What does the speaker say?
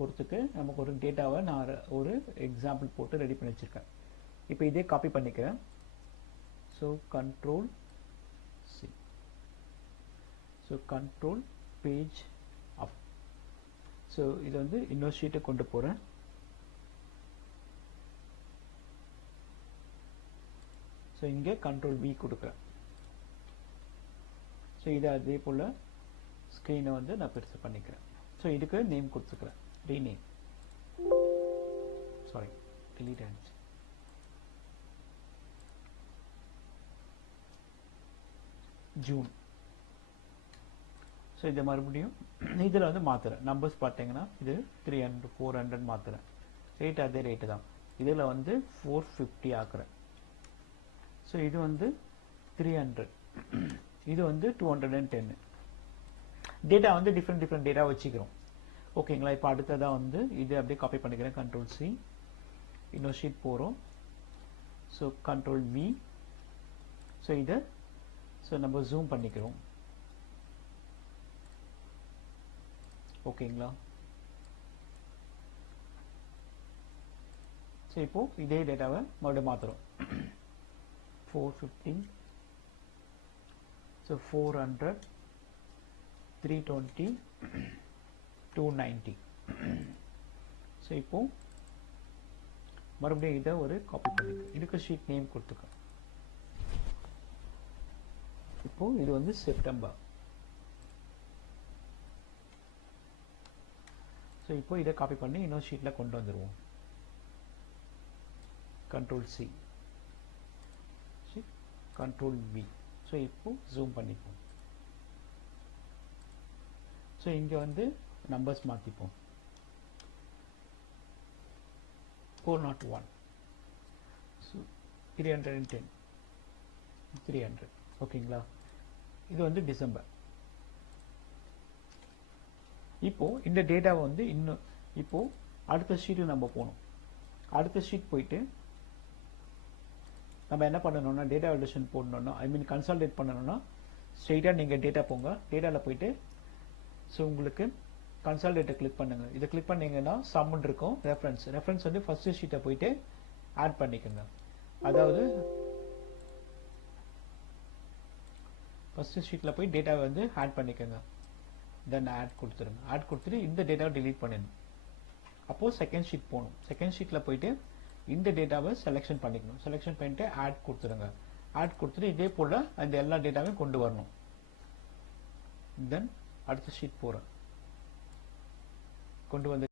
பொறுத்துக்கு நமக்கு ஒரு டேட்டாவை நான் ஒரு எக்ஸாம்பிள் போட்டு ரெடி பண்ணி வச்சிருக்கேன். இப்போ இதே காப்பி பண்ணிக்கிறேன். So control C, so control page அப். ஸோ இது வந்து இன்னொரு ஷீட்டை கொண்டு போகிறேன். ஸோ இங்கே கண்ட்ரோல் V கொடுக்குறேன். ஸோ இதை அதே போல் ஸ்க்ரீனை வந்து நான் பெருசு பண்ணிக்கிறேன். ஸோ இதுக்கு நேம் கொடுத்துக்கிறேன், ரீநேம். சாரி, delete ஆயிடுச்சு. ஜூன். ஸோ இதை மறுபடியும் இதில் வந்து மாற்றுறேன். நம்பர்ஸ் பார்த்தீங்கன்னா இது 300 400 மாற்றுறேன். ரேட் அதே ரேட்டு தான். இதில் வந்து 450 ஆக்குறேன். ஸோ இது வந்து 300, இது வந்து 210. டேட்டா வந்து டிஃப்ரெண்ட் டேட்டா வச்சுக்கிறோம். ஓகேங்களா. இப்போ அடுத்ததாக வந்து இது அப்படியே காப்பி பண்ணிக்கிறேன். கண்ட்ரோல் சி, இன்னொரு ஷீட் போகிறோம். So control V. ஸோ இதை நம்ம ஜூம் பண்ணிக்கிறோம். ஓகேங்களா. ஸோ இப்போ இதே டேட்டாவை மறுபடியும் மாற்றுறோம். 450, ஸோ 400, 320, 290. ஸோ இப்போ மறுபடியும் இதை ஒரு காப்பி பண்ணிக்கிறேன். இதுக்கு ஷீட் நேம் கொடுத்துக்கிறேன். இப்போ இது வந்து செப்டம்பர். ஸோ இப்போ இதை காப்பி பண்ணி இன்னொரு ஷீட்டில் கொண்டு வந்துடுவோம். Control C, control V. So இப்போ ஜூம் பண்ணிப்போம். ஸோ இங்கே வந்து நம்பர்ஸ் மாற்றிப்போம். 401, ஸோ 310, 300. ஓகேங்களா. இது வந்து டிசம்பர். இப்போ இந்த டேட்டாவை வந்து இன்னும் இப்போ அடுத்த ஷீட்டு நம்ம போகணும். அடுத்த ஷீட் போயிட்டு நம்ம என்ன பண்ணணும்னா டேட்டா வேலிடேஷன் போடணும்னா, ஐ மீன் கன்சாலிடேட் பண்ணணும்னா ஸ்ட்ரெயிட்டாக நீங்கள் டேட்டா போங்க. டேட்டாவில் போயிட்டு ஸோ உங்களுக்கு கன்சாலிடேட்டை கிளிக் பண்ணுங்க. இதை கிளிக் பண்ணீங்கன்னா சம்மன் இருக்கும். ரெஃபரன்ஸ் வந்து ஃபர்ஸ்ட் ஷீட்டை போயிட்டு ஆட் பண்ணிக்கோங்க. அதாவது ஃபர்ஸ்ட் ஷீட்டில் போய் டேட்டாவை வந்து ஆட் பண்ணிக்கோங்க. தென் ஆட் கொடுத்துருங்க. ஆட் கொடுத்துட்டு இந்த டேட்டாவை டிலீட் பண்ணிடணும். அப்போது செகண்ட் ஷீட் போகணும். செகண்ட் ஷீட்டில் போயிட்டு இந்த டேட்டாவை செலெக்ஷன் பண்ணிக்கணும். செலெக்ஷன் பண்ணிட்டு ஆட் கொடுத்துருங்க. ஆட் கொடுத்துட்டு இதே போல் அந்த எல்லா டேட்டாவையும் கொண்டு வரணும். தென் அடுத்த ஷீட் போகிறேன். கொண்டு வந்து